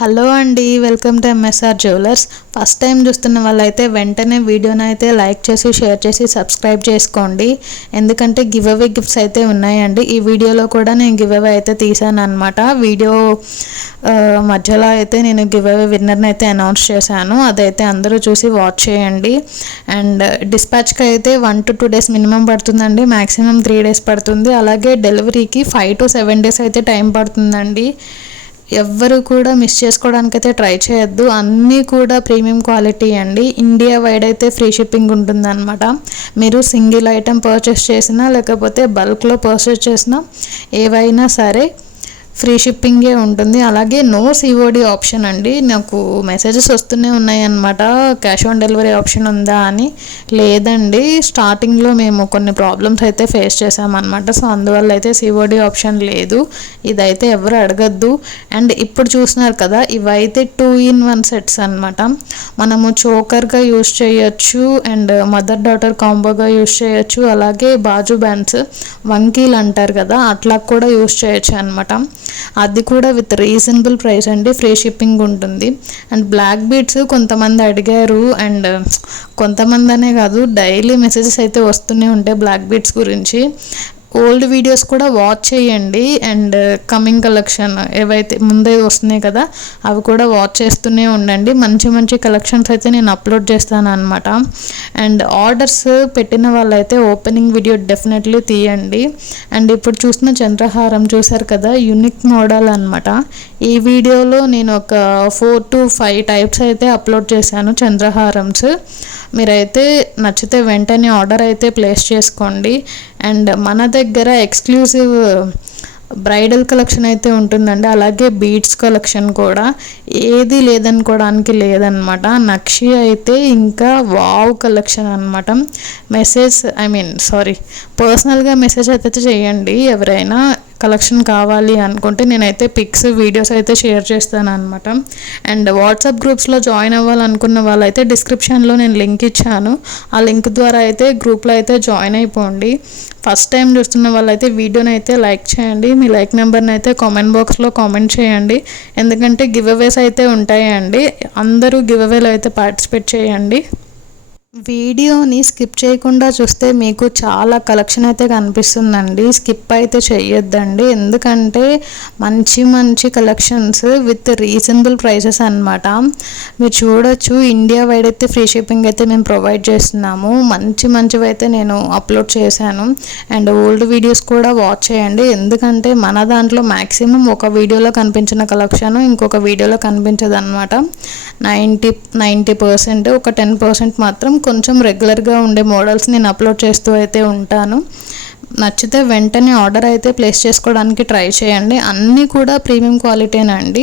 Hello అండి welcome to MSR jewellers first time చూస్తున్న వాళ్ళైతే వెంటనే వీడియోని అయితే లైక్ చేసి షేర్ చేసి సబ్స్క్రైబ్ చేసుకోండి. ఎందుకంటే గివ్ అవే గిఫ్ట్స్ అయితే ఉన్నాయండి. ఈ వీడియోలో కూడా నేను గివ్ అవే అయితే తీసాను అనమాట వీడియో మధ్యలో అయితే నేను గివ్ అవే విన్నర్ని అయితే అనౌన్స్ చేశాను. అదైతే అందరూ చూసి వాచ్ చేయండి. అండ్ డిస్పాచ్కి అయితే one to two days minimum పడుతుందండి. మ్యాక్సిమం త్రీ డేస్ పడుతుంది. అలాగే డెలివరీకి ఫైవ్ టు సెవెన్ డేస్ అయితే టైం పడుతుందండి. ఎవ్వరు కూడా మిస్ చేసుకోవడానికైతే ట్రై చేయొద్దు. అన్నీ కూడా ప్రీమియం క్వాలిటీ అండి. ఇండియా వైడ్ అయితే ఫ్రీ షిప్పింగ్ ఉంటుందన్నమాట. మీరు సింగిల్ ఐటెం పర్చేస్ చేసినా లేకపోతే బల్క్లో పర్చేస్ చేసినా ఏవైనా సరే ఫ్రీ షిప్పింగే ఉంటుంది. అలాగే నో సిఓడి ఆప్షన్ అండి. నాకు మెసేజెస్ వస్తూనే ఉన్నాయి అన్నమాట. క్యాష్ ఆన్ డెలివరీ ఆప్షన్ ఉందా అని. లేదండి. స్టార్టింగ్లో మేము కొన్ని ప్రాబ్లమ్స్ అయితే ఫేస్ చేసామన్నమాట సో అందువల్ల అయితే సిఓడి ఆప్షన్ లేదు. ఇదైతే ఎవరు అడగద్దు. అండ్ ఇప్పుడు చూసినారు కదా ఇవైతే టూ ఇన్ వన్ సెట్స్ అనమాట మనము చోకర్గా యూస్ చేయొచ్చు అండ్ మదర్ డాటర్ కాంబోగా యూస్ చేయొచ్చు. అలాగే బాజు బ్యాండ్స్ వంకీలు అంటారు కదా అట్లా కూడా యూస్ చేయొచ్చు అనమాట అది కూడా విత్ రీజనబుల్ ప్రైస్ అండి. ఫ్రీ షిప్పింగ్ ఉంటుంది. అండ్ బ్లాక్ బీట్స్ కొంతమంది అడిగారు. అండ్ కొంతమంది అనే కాదు డైలీ మెసేజెస్ అయితే వస్తూనే ఉంటాయి బ్లాక్ బీట్స్ గురించి. ఓల్డ్ వీడియోస్ కూడా వాచ్ చేయండి అండ్ కమింగ్ కలెక్షన్ ఏవైతే ముందే వస్తున్నాయి కదా అవి కూడా వాచ్ చేస్తూనే ఉండండి. మంచి మంచి కలెక్షన్స్ అయితే నేను అప్లోడ్ చేస్తాను అనమాట అండ్ ఆర్డర్స్ పెట్టిన వాళ్ళైతే ఓపెనింగ్ వీడియో డెఫినెట్లీ తీయండి. అండ్ ఇప్పుడు చూసిన చంద్రహారం చూసారు కదా యూనిక్ మోడల్ అనమాట ఈ వీడియోలో నేను ఒక ఫోర్ టు ఫైవ్ టైప్స్ అయితే అప్లోడ్ చేశాను చంద్రహారమ్స్ మీరైతే నచ్చితే వెంటనే ఆర్డర్ అయితే ప్లేస్ చేసుకోండి. అండ్ మన దగ్గర ఎక్స్క్లూజివ్ బ్రైడల్ కలెక్షన్ అయితే ఉంటుందండి. అలాగే బీడ్స్ కలెక్షన్ కూడా. ఏది లేదనుకోవడానికి లేదనమాట. నక్షి అయితే ఇంకా వావ్ కలెక్షన్ అనమాట. మెసేజ్ ఐ మీన్ సారీ పర్సనల్గా మెసేజ్ అయితే చేయండి ఎవరైనా. కలెక్షన్ కావాలి అనుకుంటే నేనైతే పిక్స్ వీడియోస్ అయితే షేర్ చేస్తాను అనమాట అండ్ వాట్సాప్ గ్రూప్స్లో జాయిన్ అవ్వాలనుకున్న వాళ్ళైతే డిస్క్రిప్షన్లో నేను లింక్ ఇచ్చాను. ఆ లింక్ ద్వారా అయితే గ్రూప్లో అయితే జాయిన్ అయిపోండి. ఫస్ట్ టైం చూస్తున్న వాళ్ళైతే వీడియోని అయితే లైక్ చేయండి. మీ లైక్ నెంబర్ని అయితే కామెంట్ బాక్స్లో కామెంట్ చేయండి. ఎందుకంటే గివ్ అవేస్ అయితే ఉంటాయండి. అందరూ గివ్ అవేలో అయితే పార్టిసిపేట్ చేయండి. వీడియోని స్కిప్ చేయకుండా చూస్తే మీకు చాలా కలెక్షన్ అయితే కనిపిస్తుందండి. స్కిప్ అయితే చేయొద్దండి ఎందుకంటే మంచి మంచి కలెక్షన్స్ విత్ రీజనబుల్ ప్రైసెస్ అన్నమాట. మీరు చూడొచ్చు ఇండియా వైడ్ అయితే ఫ్రీ షిప్పింగ్ అయితే మేము ప్రొవైడ్ చేస్తున్నాము. మంచి మంచివి అయితే నేను అప్లోడ్ చేశాను. అండ్ ఓల్డ్ వీడియోస్ కూడా వాచ్ చేయండి. ఎందుకంటే మన దాంట్లో మ్యాక్సిమం ఒక వీడియోలో కనిపించిన కలెక్షన్ ఇంకొక వీడియోలో కనిపించదు అనమాట నైంటీ నైంటీ పర్సెంట్ ఒక టెన్ పర్సెంట్ మాత్రం కొంచెం రెగ్యులర్గా ఉండే మోడల్స్ నేను అప్లోడ్ చేస్తూ అయితే ఉంటాను. నచ్చితే వెంటనే ఆర్డర్ అయితే ప్లేస్ చేసుకోవడానికి ట్రై చేయండి. అన్నీ కూడా ప్రీమియం క్వాలిటీనండి.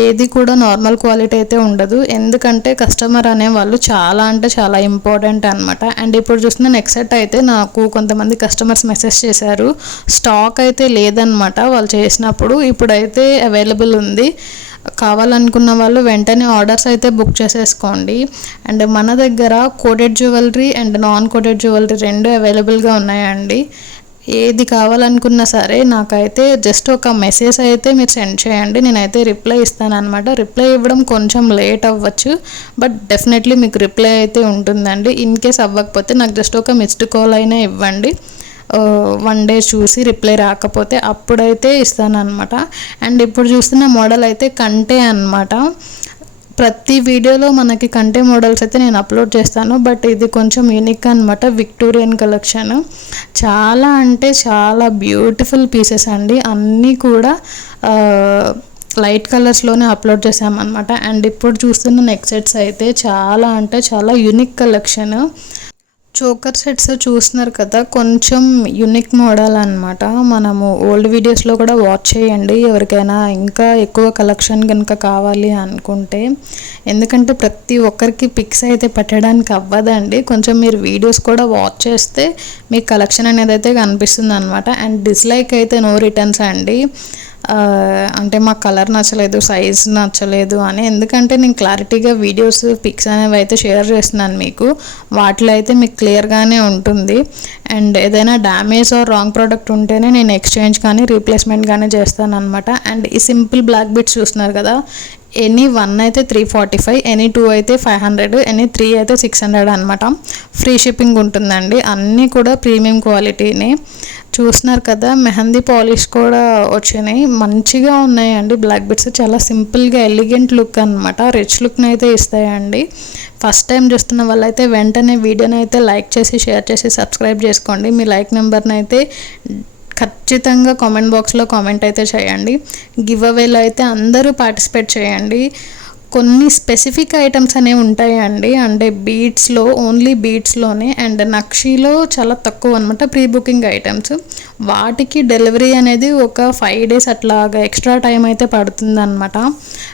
ఏది కూడా నార్మల్ క్వాలిటీ అయితే ఉండదు. ఎందుకంటే కస్టమర్ అనేవాళ్ళు చాలా అంటే చాలా ఇంపార్టెంట్ అనమాట అండ్ ఇప్పుడు చూసిన నెక్స్ట్ సెట్ అయితే నాకు కొంతమంది కస్టమర్స్ మెసేజ్ చేశారు. స్టాక్ అయితే లేదనమాట వాళ్ళు చేసినప్పుడు. ఇప్పుడైతే అవైలబుల్ ఉంది. కావాలనుకున్న వాళ్ళు వెంటనే ఆర్డర్స్ అయితే బుక్ చేసేసుకోండి. అండ్ మన దగ్గర coated jewellery and non coated jewellery రెండు అవైలబుల్గా ఉన్నాయండి. ఏది కావాలనుకున్నా సరే నాకైతే జస్ట్ ఒక మెసేజ్ అయితే మీరు సెండ్ చేయండి. నేనైతే రిప్లై ఇస్తాను అనమాట రిప్లై ఇవ్వడం కొంచెం లేట్ అవ్వచ్చు. బట్ డెఫినెట్లీ మీకు రిప్లై అయితే ఉంటుందండి. ఇన్ కేస్ అవ్వకపోతే నాకు జస్ట్ ఒక మిస్డ్ కాల్ అయినా ఇవ్వండి. వన్ డే చూసి రిప్లై రాకపోతే అప్పుడైతే ఇస్తానన్నమాట. అండ్ ఇప్పుడు చూస్తున్న మోడల్ అయితే కంటే అనమాట ప్రతి వీడియోలో మనకి కంటే మోడల్స్ అయితే నేను అప్లోడ్ చేస్తాను. బట్ ఇది కొంచెం యూనిక్ అనమాట విక్టోరియన్ కలెక్షన్ చాలా అంటే చాలా బ్యూటిఫుల్ పీసెస్ అండి. అన్నీ కూడా లైట్ కలర్స్లోనే అప్లోడ్ చేసామన్నమాట అండ్ ఇప్పుడు చూస్తున్న నెక్ సెట్స్ అయితే చాలా అంటే చాలా యూనిక్ కలెక్షన్ చోకర్ సెట్స్ చూస్తున్నారు కదా కొంచెం యునిక్ మోడల్ అనమాట మనము ఓల్డ్ వీడియోస్లో కూడా వాచ్ చేయండి. ఎవరికైనా ఇంకా ఎక్కువ కలెక్షన్ కనుక కావాలి అనుకుంటే. ఎందుకంటే ప్రతి ఒక్కరికి పిక్స్ అయితే పెట్టడానికి అవ్వదండి. కొంచెం మీరు వీడియోస్ కూడా వాచ్ చేస్తే మీకు కలెక్షన్ అనేది అయితే కనిపిస్తుంది అనమాట అండ్ డిస్లైక్ అయితే నో రిటర్న్స్ అండి. అంటే మాకు కలర్ నచ్చలేదు సైజ్ నచ్చలేదు అని. ఎందుకంటే నేను క్లారిటీగా వీడియోస్ పిక్స్ అనేవి అయితే షేర్ చేస్తున్నాను మీకు. వాటిలో అయితే మీకు క్లియర్గానే ఉంటుంది. అండ్ ఏదైనా డ్యామేజ్ ఆర్ రాంగ్ ప్రోడక్ట్ ఉంటేనే నేను ఎక్స్చేంజ్ కానీ రీప్లేస్మెంట్ కానీ చేస్తాను అనమాట అండ్ ఈ సింపుల్ బ్లాక్ బిట్స్ చూస్తున్నారు కదా ఎనీ వన్ అయితే three forty five any two అయితే ఫైవ్ హండ్రెడ్ ఎనీ త్రీ అయితే సిక్స్ హండ్రెడ్ అనమాట ఫ్రీ షిప్పింగ్ ఉంటుందండి. అన్నీ కూడా ప్రీమియం క్వాలిటీని చూస్తున్నారు కదా మెహందీ పాలిష్ కూడా వచ్చినాయి. మంచిగా ఉన్నాయండి. బ్లాక్ బిట్స్ చాలా సింపుల్గా ఎలిగెంట్ లుక్ అనమాట రిచ్ లుక్ని అయితే ఇస్తాయండి. ఫస్ట్ టైం చూస్తున్న వాళ్ళైతే వెంటనే వీడియోని అయితే లైక్ చేసి షేర్ చేసి సబ్స్క్రైబ్ చేసుకోండి. మీ లైక్ నెంబర్ని అయితే ఖచ్చితంగా కామెంట్ బాక్స్లో కామెంట్ అయితే చేయండి. గివ్ అవేలో అయితే అందరూ పార్టిసిపేట్ చేయండి. కొన్ని స్పెసిఫిక్ ఐటమ్స్ అనేవి ఉంటాయండి. అంటే బీట్స్లో ఓన్లీ బీట్స్లోనే అండ్ నక్షీలో చాలా తక్కువ అనమాట ప్రీ బుకింగ్ ఐటమ్స్ వాటికి డెలివరీ అనేది ఒక ఫైవ్ డేస్ అట్లాగా ఎక్స్ట్రా టైం అయితే పడుతుందన్నమాట.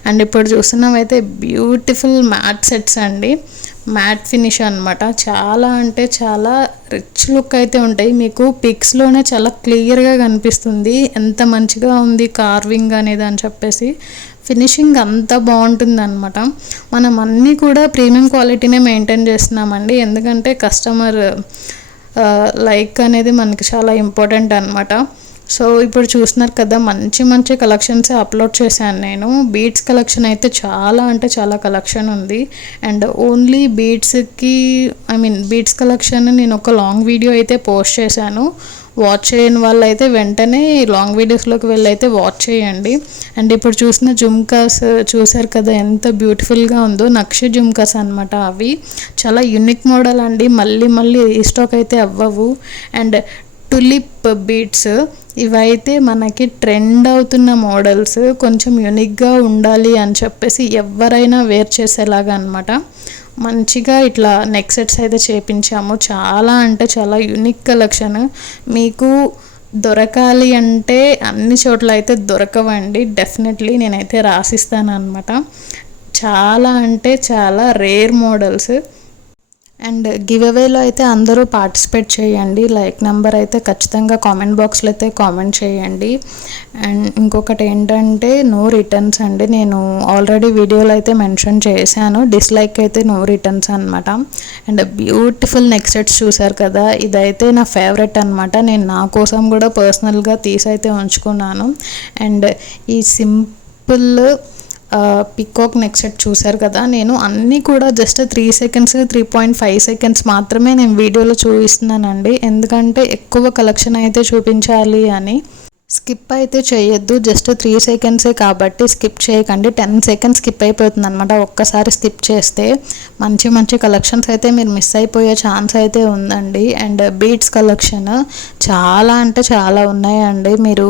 అండ్ ఇప్పుడు చూస్తున్నామైతే బ్యూటిఫుల్ మ్యాట్ సెట్స్ అండి. మ్యాట్ ఫినిష్ అనమాట చాలా అంటే చాలా రిచ్ లుక్ అయితే ఉంటాయి. మీకు పిక్స్లోనే చాలా క్లియర్గా కనిపిస్తుంది. ఎంత మంచిగా ఉంది కార్వింగ్ అనేది అని చెప్పేసి. ఫినిషింగ్ అంతా బాగుంటుంది అనమాట మనం అన్నీ కూడా ప్రీమియం క్వాలిటీనే మెయింటైన్ చేస్తున్నామండి. ఎందుకంటే కస్టమర్ లైక్ అనేది మనకి చాలా ఇంపార్టెంట్ అనమాట సో ఇప్పుడు చూస్తున్నారు కదా మంచి మంచి కలెక్షన్స్ అప్లోడ్ చేశాను నేను. బీట్స్ కలెక్షన్ అయితే చాలా అంటే చాలా కలెక్షన్ ఉంది. అండ్ ఓన్లీ బీట్స్కి ఐ మీన్ బీట్స్ కలెక్షన్ నేను ఒక లాంగ్ వీడియో అయితే పోస్ట్ చేశాను. వాచ్ చేయని వాళ్ళు అయితే వెంటనే లాంగ్ వీడియోస్లోకి వెళ్ళి అయితే వాచ్ చేయండి. అండ్ ఇప్పుడు చూసిన జుమ్కాస్ చూసారు కదా ఎంత బ్యూటిఫుల్గా ఉందో నక్ష జుమ్కాస్ అనమాట అవి. చాలా యునిక్ మోడల్ అండి. మళ్ళీ మళ్ళీ రీస్టాక్ అయితే అవ్వవు. అండ్ టులిప్ బీట్స్ ఇవైతే మనకి ట్రెండ్ అవుతున్న మోడల్స్ కొంచెం యునిక్గా ఉండాలి అని చెప్పేసి ఎవరైనా వేర్ చేసేలాగా అనమాట మంచిగా ఇట్లా నెక్ సెట్స్ అయితే చేపించాము. చాలా అంటే చాలా యునిక్ కలెక్షన్ మీకు దొరకాలి అంటే అన్ని చోట్ల అయితే దొరకవండి. డెఫినెట్లీ నేనైతే రాసిస్తాను అనమాట చాలా అంటే చాలా రేర్ మోడల్స్ అండ్ గివ్ అవేలో అయితే అందరూ పార్టిసిపేట్ చేయండి. లైక్ నెంబర్ అయితే ఖచ్చితంగా కామెంట్ బాక్స్లో అయితే కామెంట్ చేయండి. అండ్ ఇంకొకటి ఏంటంటే నో రిటర్న్స్ అండి. నేను ఆల్రెడీ వీడియోలో అయితే మెన్షన్ చేశాను. డిస్లైక్ అయితే నో రిటర్న్స్ అనమాట అండ్ బ్యూటిఫుల్ నెక్ సెట్స్ చూసారు కదా? ఇదైతే నా ఫేవరెట్ అనమాట నేను నా కోసం కూడా పర్సనల్గా తీసి అయితే ఉంచుకున్నాను. అండ్ ఈ సింపుల్ పికాక్ నెక్ సెట్ చూశారు కదా. నేను అన్నీ కూడా just three seconds three point five seconds మాత్రమే నేను వీడియోలో చూపిస్తున్నానండి. ఎందుకంటే ఎక్కువ కలెక్షన్ అయితే చూపించాలి అని. స్కిప్ అయితే చేయొద్దు. జస్ట్ త్రీ సెకండ్సే కాబట్టి స్కిప్ చేయకండి. టెన్ సెకండ్స్ స్కిప్ అయిపోతుంది అనమాట ఒక్కసారి స్కిప్ చేస్తే. మంచి మంచి కలెక్షన్స్ అయితే మీరు మిస్ అయిపోయే ఛాన్స్ అయితే ఉందండి. అండ్ బీట్స్ కలెక్షన్ చాలా అంటే చాలా ఉన్నాయండి. మీరు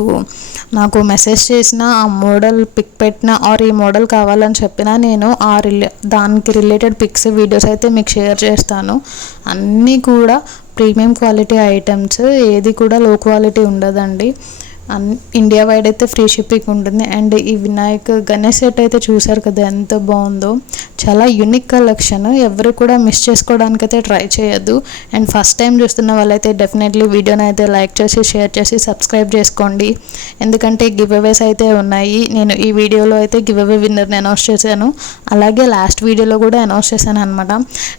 నాకు మెసేజ్ చేసిన ఆ మోడల్ పిక్ పెట్టిన ఆర్ ఈ మోడల్ కావాలని చెప్పినా నేను ఆ రిలే దానికి రిలేటెడ్ పిక్స్ వీడియోస్ అయితే మీకు షేర్ చేస్తాను. అన్నీ కూడా ప్రీమియం క్వాలిటీ ఐటమ్స్. ఏది కూడా లో క్వాలిటీ ఉండదండి. ఇండియా వైడ్ అయితే ఫ్రీ షిప్పింగ్ ఉంటుంది. అండ్ ఈ వినాయక్ గణేష్ సెట్ అయితే చూసారు కదా ఎంత బాగుందో. చాలా యునిక్ కలెక్షన్ ఎవరు కూడా మిస్ చేసుకోవడానికి అయితే ట్రై చేయొద్దు. అండ్ ఫస్ట్ టైం చూస్తున్న వాళ్ళైతే డెఫినెట్లీ వీడియోని అయితే లైక్ చేసి షేర్ చేసి సబ్స్క్రైబ్ చేసుకోండి. ఎందుకంటే గివ్ అవేస్ అయితే ఉన్నాయి. నేను ఈ వీడియోలో అయితే గివ్ అవే విన్నర్ని అనౌన్స్ చేశాను. అలాగే లాస్ట్ వీడియోలో కూడా అనౌన్స్ చేశాను అనమాట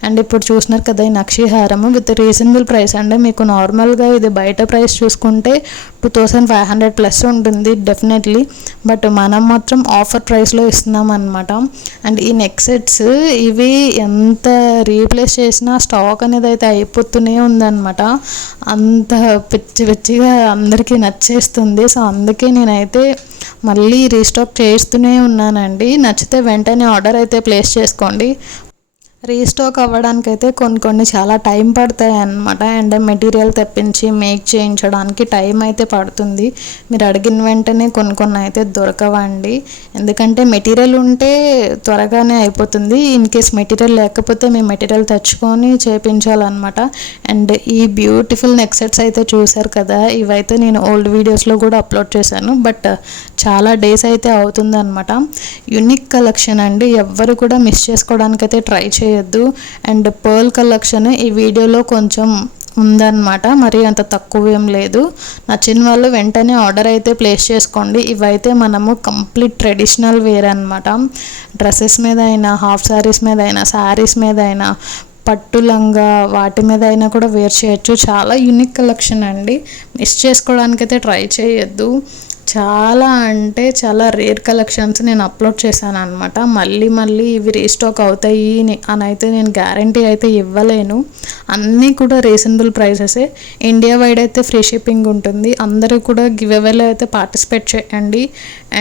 అండ్ ఇప్పుడు చూసినారు కదా ఈ నక్షిహారము విత్ రీజనబుల్ ప్రైస్ అండి మీకు నార్మల్గా ఇది బయట ప్రైస్ చూసుకుంటే two thousand five hundred hundred plus ఉంటుంది డెఫినెట్లీ బట్ మనం మాత్రం ఆఫర్ ప్రైస్లో ఇస్తున్నాం అనమాట అండ్ ఈ నెక్ సెట్స్ ఇవి ఎంత రీప్లేస్ చేసినా స్టాక్ అనేది అయితే అయిపోతూనే ఉందన్నమాట. అంత పిచ్చి పిచ్చిగా అందరికీ నచ్చేస్తుంది. సో అందుకే నేనైతే మళ్ళీ రీస్టాక్ చేస్తూనే ఉన్నానండి. నచ్చితే వెంటనే ఆర్డర్ అయితే ప్లేస్ చేసుకోండి. రీస్టాక్ అవ్వడానికైతే కొన్ని కొన్ని చాలా టైం పడతాయి అన్నమాట అండ్ మెటీరియల్ తెప్పించి మేక్ చేయించడానికి టైం అయితే పడుతుంది. మీరు అడిగిన వెంటనే కొన్ని కొన్ని అయితే దొరకవండి. ఎందుకంటే మెటీరియల్ ఉంటే త్వరగానే అయిపోతుంది. ఇన్ కేస్ మెటీరియల్ లేకపోతే మేము మెటీరియల్ తెచ్చుకొని చేయించాలన్నమాట అండ్ ఈ బ్యూటిఫుల్ నెక్సెట్స్ అయితే చూసారు కదా ఇవైతే నేను ఓల్డ్ వీడియోస్లో కూడా అప్లోడ్ చేశాను. బట్ చాలా డేస్ అయితే అవుతుందన్నమాట. యునిక్ కలెక్షన్ అండి. ఎవ్వరు కూడా మిస్ చేసుకోవడానికి అయితే ట్రై చేయొద్దు. అండ్ పర్ల్ కలెక్షన్ ఈ వీడియోలో కొంచెం ఉందన్నమాట. మరి అంత తక్కువ ఏం లేదు. నచ్చిన వాళ్ళు వెంటనే ఆర్డర్ అయితే ప్లేస్ చేసుకోండి. ఇవైతే మనము కంప్లీట్ ట్రెడిషనల్ వేర్ అనమాట డ్రెస్సెస్ మీద అయినా హాఫ్ శారీస్ మీద అయినా శారీస్ మీద అయినా పట్టు లంగా వాటి మీద అయినా కూడా వేర్ చేయొచ్చు. చాలా యూనిక్ కలెక్షన్ అండి. మిస్ చేసుకోవడానికైతే ట్రై చేయొద్దు. చాలా అంటే చాలా రేర్ కలెక్షన్స్ నేను అప్లోడ్ చేశాను అనమాట మళ్ళీ మళ్ళీ ఇవి రీస్టాక్ అవుతాయి అని అయితే నేను గ్యారంటీ అయితే ఇవ్వలేను. అన్నీ కూడా రీజనబుల్ ప్రైసెసే ఇండియా వైడ్ అయితే ఫ్రీ షిప్పింగ్ ఉంటుంది. అందరూ కూడా గివ్ అవేలో అయితే పార్టిసిపేట్ చేయండి.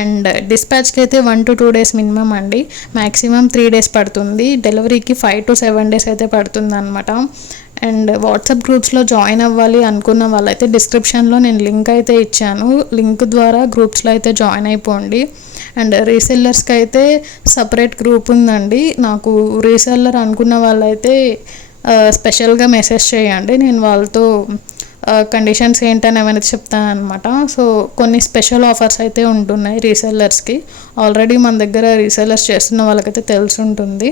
అండ్ డిస్పాచ్కి అయితే one to two days minimum అండి. మ్యాక్సిమం త్రీ డేస్ పడుతుంది. డెలివరీకి ఫైవ్ టు సెవెన్ డేస్ అయితే పడుతుంది అనమాట అండ్ వాట్సాప్ గ్రూప్స్లో జాయిన్ అవ్వాలి అనుకున్న వాళ్ళైతే డిస్క్రిప్షన్లో నేను లింక్ అయితే ఇచ్చాను. లింక్ ద్వారా గ్రూప్స్లో అయితే జాయిన్ అయిపోండి. అండ్ రీసెల్లర్స్కి అయితే సపరేట్ గ్రూప్ ఉందండి. నాకు రీసెల్లర్ అనుకున్న వాళ్ళైతే స్పెషల్గా మెసేజ్ చేయండి. నేను వాళ్ళతో కండిషన్స్ ఏంటని ఏమైనా చెప్తాను అనమాట సో కొన్ని స్పెషల్ ఆఫర్స్ అయితే ఉంటున్నాయి రీసెల్లర్స్కి. ఆల్రెడీ మన దగ్గర రీసెల్లర్స్ చేస్తున్న వాళ్ళకైతే తెలిసి ఉంటుంది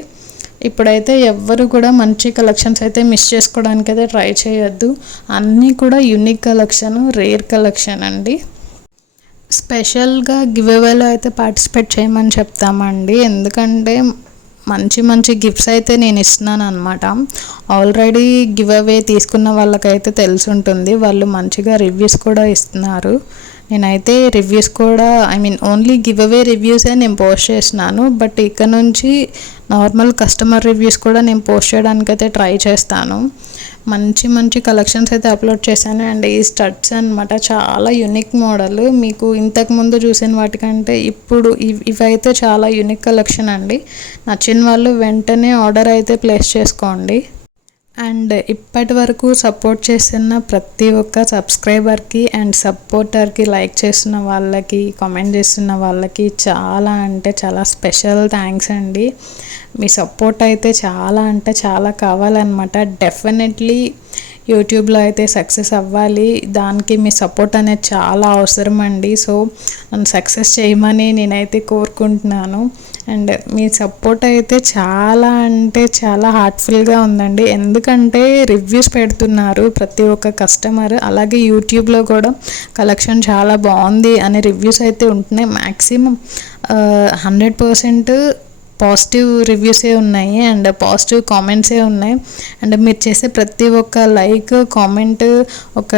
ఇప్పుడైతే ఎవ్వరు కూడా మంచి కలెక్షన్స్ అయితే మిస్ చేసుకోవడానికి అయితే ట్రై చేయొద్దు. అన్నీ కూడా యూనిక్ కలెక్షన్ రేర్ కలెక్షన్ అండి. స్పెషల్గా గివ్ అవేలో అయితే పార్టిసిపేట్ చేయమని చెప్తామండి. ఎందుకంటే మంచి మంచి గిఫ్ట్స్ అయితే నేను ఇస్తున్నాను అనమాట ఆల్రెడీ గివ్ అవే తీసుకున్న వాళ్ళకైతే తెలిసి ఉంటుంది. వాళ్ళు మంచిగా రివ్యూస్ కూడా ఇస్తున్నారు. నేనైతే రివ్యూస్ కూడా I mean only giveaway రివ్యూసే నేను పోస్ట్ చేసినాను. బట్ ఇక్కడ నుంచి నార్మల్ కస్టమర్ రివ్యూస్ కూడా నేను పోస్ట్ చేయడానికి అయితే ట్రై చేస్తాను. మంచి మంచి కలెక్షన్స్ అయితే అప్లోడ్ చేశాను. అండ్ ఈ స్టడ్స్ అనమాట చాలా యూనిక్ మోడల్ మీకు ఇంతకుముందు చూసిన వాటికంటే ఇప్పుడు ఇవి ఇవైతే చాలా యూనిక్ కలెక్షన్ అండి. నచ్చిన వాళ్ళు వెంటనే ఆర్డర్ అయితే ప్లేస్ చేసుకోండి. అండ్ ఇప్పటి వరకు సపోర్ట్ చేస్తున్న ప్రతి ఒక్క సబ్స్క్రైబర్కి అండ్ సపోర్టర్కి లైక్ చేస్తున్న వాళ్ళకి కామెంట్ చేస్తున్న వాళ్ళకి చాలా అంటే చాలా స్పెషల్ థ్యాంక్స్ అండి. మీ సపోర్ట్ అయితే చాలా అంటే చాలా కావాలన్నమాట. డెఫినెట్లీ యూట్యూబ్లో అయితే సక్సెస్ అవ్వాలి. దానికి మీ సపోర్ట్ అనేది చాలా అవసరం అండి. సో నన్ను సక్సెస్ చేయమని నేనైతే కోరుకుంటున్నాను. అండ్ మీ సపోర్ట్ అయితే చాలా అంటే చాలా హార్ట్ఫుల్గా ఉందండి. ఎందుకంటే రివ్యూస్ పెడుతున్నారు ప్రతి ఒక్క కస్టమర్. అలాగే యూట్యూబ్లో కూడా కలెక్షన్ చాలా బాగుంది అనే రివ్యూస్ అయితే ఉంటున్నాయి. మ్యాక్సిమం హండ్రెడ్ పర్సెంట్ పాజిటివ్ రివ్యూసే ఉన్నాయి అండ్ పాజిటివ్ కామెంట్సే ఉన్నాయి. అండ్ మీరు చేసే ప్రతి ఒక్క లైక్ కామెంట్ ఒక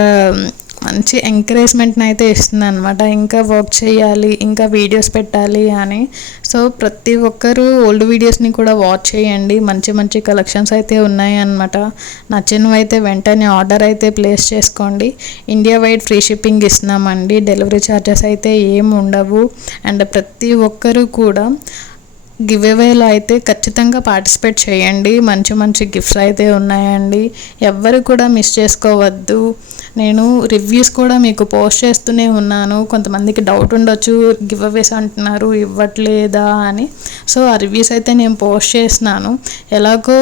మంచి ఎంకరేజ్మెంట్ని అయితే ఇస్తుంది అనమాట ఇంకా వర్క్ చేయాలి ఇంకా వీడియోస్ పెట్టాలి అని. సో ప్రతి ఒక్కరూ ఓల్డ్ వీడియోస్ని కూడా వాచ్ చేయండి. మంచి మంచి కలెక్షన్స్ అయితే ఉన్నాయి అనమాట నచ్చినవి అయితే వెంటనే ఆర్డర్ అయితే ప్లేస్ చేసుకోండి. ఇండియా వైడ్ ఫ్రీ షిప్పింగ్ ఇస్తున్నామండి. డెలివరీ ఛార్జెస్ అయితే ఏం ఉండవు. అండ్ ప్రతి ఒక్కరూ కూడా గివ్ అవేలో అయితే ఖచ్చితంగా పార్టిసిపేట్ చేయండి. మంచి మంచి గిఫ్ట్స్ అయితే ఉన్నాయండి. ఎవ్వరు కూడా మిస్ చేసుకోవద్దు. నేను రివ్యూస్ కూడా మీకు పోస్ట్ చేస్తూనే ఉన్నాను. కొంతమందికి డౌట్ ఉండొచ్చు గివ్ అవేస్ అంటున్నారు ఇవ్వట్లేదా అని. సో ఆ రివ్యూస్ అయితే నేను పోస్ట్ చేసినాను ఎలాగో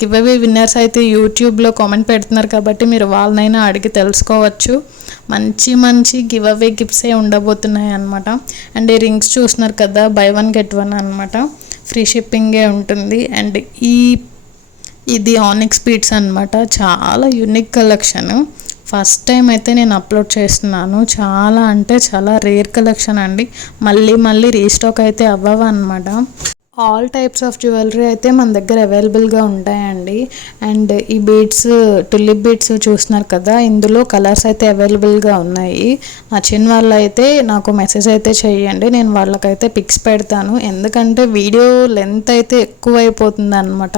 గివ్ అవే విన్నర్స్ అయితే యూట్యూబ్లో కామెంట్ పెడుతున్నారు కాబట్టి మీరు వాళ్ళనైనా అడిగి తెలుసుకోవచ్చు. మంచి మంచి గివ్ అవే గిఫ్ట్సే ఉండబోతున్నాయి అనమాట అండ్ ఈ రింగ్స్ చూస్తున్నారు కదా బై వన్ గెట్ వన్ అనమాట ఫ్రీ షిప్పింగే ఉంటుంది. అండ్ ఈ ఇది ఆనిక్స్ బీట్స్ అనమాట చాలా యూనిక్ కలెక్షన్ ఫస్ట్ టైం అయితే నేను అప్లోడ్ చేస్తున్నాను. చాలా అంటే చాలా రేర్ కలెక్షన్ అండి. మళ్ళీ మళ్ళీ రీస్టాక్ అయితే అవ్వవు అనమాట ఆల్ టైప్స్ ఆఫ్ జ్యువెలరీ అయితే మన దగ్గర అవైలబుల్గా ఉంటాయండి. అండ్ ఈ బీడ్స్ టులిప్ బీడ్స్ చూస్తున్నారు కదా ఇందులో కలర్స్ అయితే అవైలబుల్గా ఉన్నాయి. నచ్చిన వాళ్ళు అయితే నాకు మెసేజ్ అయితే చేయండి నేను వాళ్ళకైతే పిక్స్ పెడతాను. ఎందుకంటే వీడియో లెంత్ అయితే ఎక్కువ అయిపోతుంది అనమాట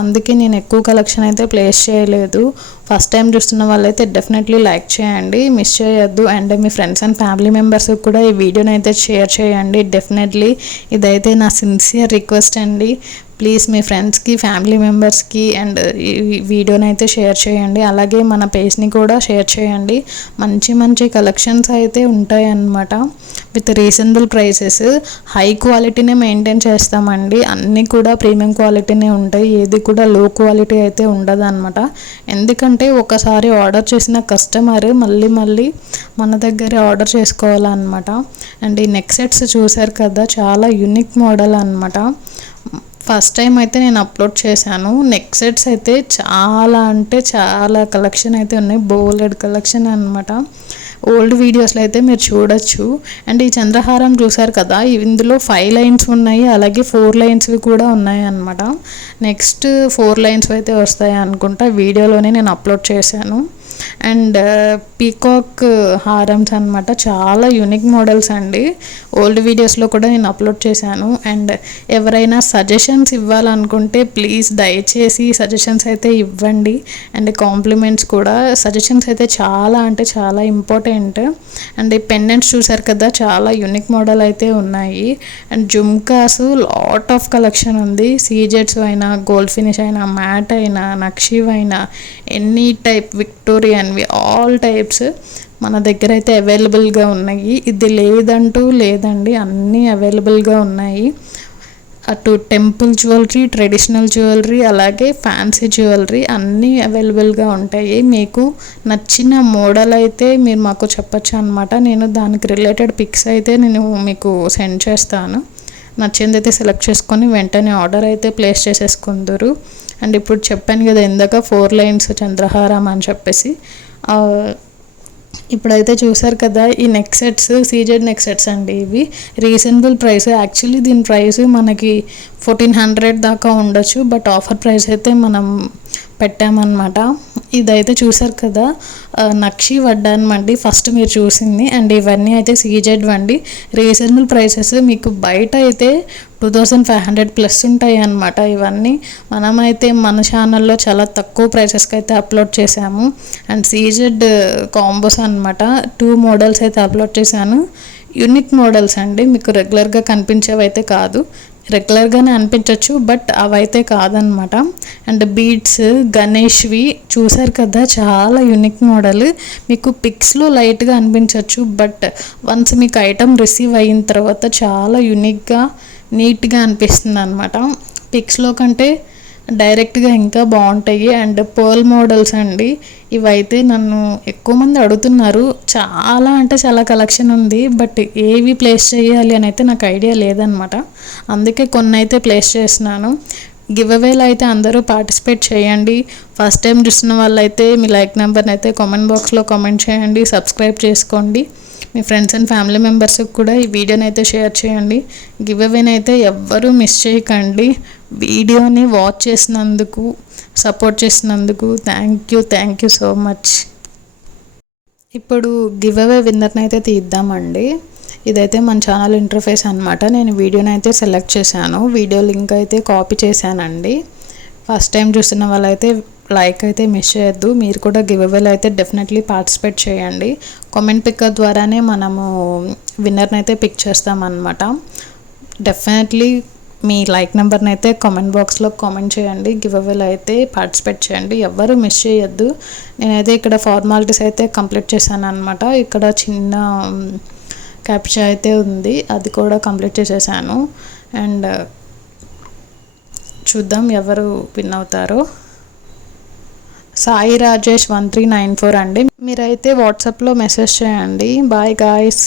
అందుకే నేను ఎక్కువ కలెక్షన్ అయితే ప్లేస్ చేయలేదు. ఫస్ట్ టైం చూస్తున్న వాళ్ళైతే డెఫినెట్లీ లైక్ చేయండి మిస్ చేయొద్దు. అండ్ మీ ఫ్రెండ్స్ అండ్ ఫ్యామిలీ మెంబర్స్కి కూడా ఈ వీడియోని అయితే షేర్ చేయండి. డెఫినెట్లీ ఇదైతే నా సిన్సియర్ రిక్వెస్ట్ అండి. ప్లీజ్ మీ ఫ్రెండ్స్కి ఫ్యామిలీ మెంబర్స్కి అండ్ ఈ వీడియోని అయితే షేర్ చేయండి. అలాగే మన పేజ్ని కూడా షేర్ చేయండి. మంచి మంచి కలెక్షన్స్ అయితే ఉంటాయి అన్నమాట విత్ రీజనబుల్ ప్రైసెస్. హై క్వాలిటీనే మెయింటైన్ చేస్తామండి. అన్నీ కూడా ప్రీమియం క్వాలిటీనే ఉంటాయి. ఏది కూడా లో క్వాలిటీ అయితే ఉండదు అనమాట ఎందుకంటే ఒకసారి ఆర్డర్ చేసిన కస్టమర్ మళ్ళీ మళ్ళీ మన దగ్గరే ఆర్డర్ చేసుకోవాలన్నమాట. అండ్ ఈ నెక్ సెట్స్ చూసారు కదా చాలా యూనిక్ మోడల్ అనమాట ఫస్ట్ టైం అయితే నేను అప్లోడ్ చేశాను. నెక్ సెట్స్ అయితే చాలా అంటే చాలా కలెక్షన్ అయితే ఉన్నాయి. బోలెడ్ కలెక్షన్ అనమాట ఓల్డ్ వీడియోస్లో అయితే మీరు చూడొచ్చు. అండ్ ఈ చంద్రహారం చూసారు కదా ఇందులో ఫైవ్ లైన్స్ ఉన్నాయి. అలాగే ఫోర్ లైన్స్వి కూడా ఉన్నాయి అనమాట నెక్స్ట్ ఫోర్ లైన్స్ అయితే వస్తాయి అనుకుంటా. వీడియోలోనే నేను అప్లోడ్ చేశాను. అండ్ పీకాక్ హారమ్స్ అనమాట చాలా యూనిక్ మోడల్స్ అండి. ఓల్డ్ వీడియోస్లో కూడా నేను అప్లోడ్ చేశాను. అండ్ ఎవరైనా సజెషన్స్ ఇవ్వాలనుకుంటే ప్లీజ్ దయచేసి సజెషన్స్ అయితే ఇవ్వండి. అండ్ కాంప్లిమెంట్స్ కూడా. సజెషన్స్ అయితే చాలా అంటే చాలా ఇంపార్టెంట్ అండ్ ఈ పెండెంట్స్ చూసారు కదా చాలా యూనిక్ మోడల్ అయితే ఉన్నాయి. And jhumkas lot of collection ఉంది. సీజెట్స్ అయినా గోల్డ్ ఫినిష్ అయినా మ్యాట్ అయినా నక్షీవ్ అయినా ఎనీ టైప్ విక్టోరియన్వి ఆల్ టైప్స్ మన దగ్గర అయితే అవైలబుల్గా ఉన్నాయి. ఇది లేదంటూ లేదండి అన్నీ అవైలబుల్గా ఉన్నాయి. అటు టెంపుల్ జ్యువెలరీ ట్రెడిషనల్ జ్యువెలరీ అలాగే ఫ్యాన్సీ జ్యువెలరీ అన్నీ అవైలబుల్గా ఉంటాయి. మీకు నచ్చిన మోడల్ అయితే మీరు మాకు చెప్పచ్చు అనమాట నేను దానికి రిలేటెడ్ పిక్స్ అయితే నేను మీకు సెండ్ చేస్తాను. నచ్చింది అయితే సెలెక్ట్ చేసుకొని వెంటనే ఆర్డర్ అయితే ప్లేస్ చేసేసుకుందరు. అండ్ ఇప్పుడు చెప్పాను కదా ఇందాక ఫోర్ లైన్స్ చంద్రహారం అని చెప్పేసి. ఇప్పుడైతే చూసారు కదా ఈ neck sets CZ neck sets అండి ఇవి. రీజనబుల్ ప్రైస్ యాక్చువల్లీ దీని ప్రైస్ మనకి ఫోర్టీన్ హండ్రెడ్ దాకా ఉండొచ్చు బట్ ఆఫర్ ప్రైస్ అయితే మనం పెట్టామన్నమాట. ఇదైతే చూసారు కదా నక్షి వడ్డానమండి ఫస్ట్ మీరు చూసింది. అండ్ ఇవన్నీ అయితే సీజెడ్ వండి రీజనబుల్ ప్రైసెస్ మీకు బయట అయితే two thousand five hundred plus ఉంటాయి అన్నమాట. ఇవన్నీ మనమైతే మన ఛానల్లో చాలా తక్కువ ప్రైసెస్కి అయితే అప్లోడ్ చేశాము. అండ్ సీజెడ్ కాంబోస్ అన్నమాట. టూ మోడల్స్ అయితే అప్లోడ్ చేశాను. యూనిక్ మోడల్స్ అండి. మీకు రెగ్యులర్గా కనిపించేవి అయితే కాదు. రెగ్యులర్గానే అనిపించవచ్చు బట్ అవైతే కాదనమాట. అండ్ బీడ్స్ గణేష్వి చూసారు కదా చాలా యూనిక్ మోడల్. మీకు పిక్స్లో లైట్గా అనిపించవచ్చు బట్ వన్స్ మీకు ఐటమ్ రిసీవ్ అయిన తర్వాత చాలా యూనిక్గా నీట్గా అనిపిస్తుంది అనమాట పిక్స్లో కంటే డైరెక్ట్గా ఇంకా బాగుంటాయి. అండ్ పర్ల్ మోడల్స్ అండి ఇవైతే నన్ను ఎక్కువ మంది అడుగుతున్నారు. చాలా అంటే చాలా కలెక్షన్ ఉంది. బట్ ఏవి ప్లేస్ చేయాలి అని అయితే నాకు ఐడియా లేదనమాట అందుకే కొన్ని అయితే ప్లేస్ చేస్తున్నాను. గివ్ అవేలో అయితే అందరూ పార్టిసిపేట్ చేయండి. ఫస్ట్ టైం చూసిన వాళ్ళైతే మీ లైక్ నెంబర్ని అయితే కామెంట్ బాక్స్లో కామెంట్ చేయండి. సబ్స్క్రైబ్ చేసుకోండి. మీ ఫ్రెండ్స్ అండ్ ఫ్యామిలీ మెంబర్స్కి కూడా ఈ వీడియోని అయితే షేర్ చేయండి. గివ్ అవేని అయితే ఎవ్వరూ మిస్ చేయకండి. వీడియోని వాచ్ చేసినందుకు సపోర్ట్ చేసినందుకు thank you thank you so much ఇప్పుడు గివ్ అవే విన్నర్ని అయితే తీద్దామండి. ఇదైతే మన ఛానల్ ఇంటర్ఫేస్ అనమాట నేను వీడియోని అయితే సెలెక్ట్ చేశాను. వీడియో లింక్ అయితే కాపీ చేశానండి. ఫస్ట్ టైం చూస్తున్న వాళ్ళైతే లైక్ అయితే మిస్ చేయొద్దు. మీరు కూడా గివ్ అవేలో అయితే డెఫినెట్లీ పార్టిసిపేట్ చేయండి. కామెంట్ పిక్కర్ ద్వారానే మనము విన్నర్ని అయితే పిక్ చేస్తామన్నమాట. డెఫినెట్లీ మీ లైక్ నెంబర్ని అయితే కామెంట్ బాక్స్లో కామెంట్ చేయండి. గివ్ అవేలో అయితే పార్టిసిపేట్ చేయండి. ఎవ్వరూ మిస్ చేయొద్దు. నేనైతే ఇక్కడ ఫార్మాలిటీస్ అయితే కంప్లీట్ చేశాను అనమాట ఇక్కడ చిన్న క్యాప్చర్ అయితే ఉంది. అది కూడా కంప్లీట్ చేసేసాను. అండ్ చూద్దాం ఎవరు విన్ అవుతారో. Sai Rajesh one three nine four అండి. మీరైతే వాట్సాప్లో మెసేజ్ చేయండి. Bye guys.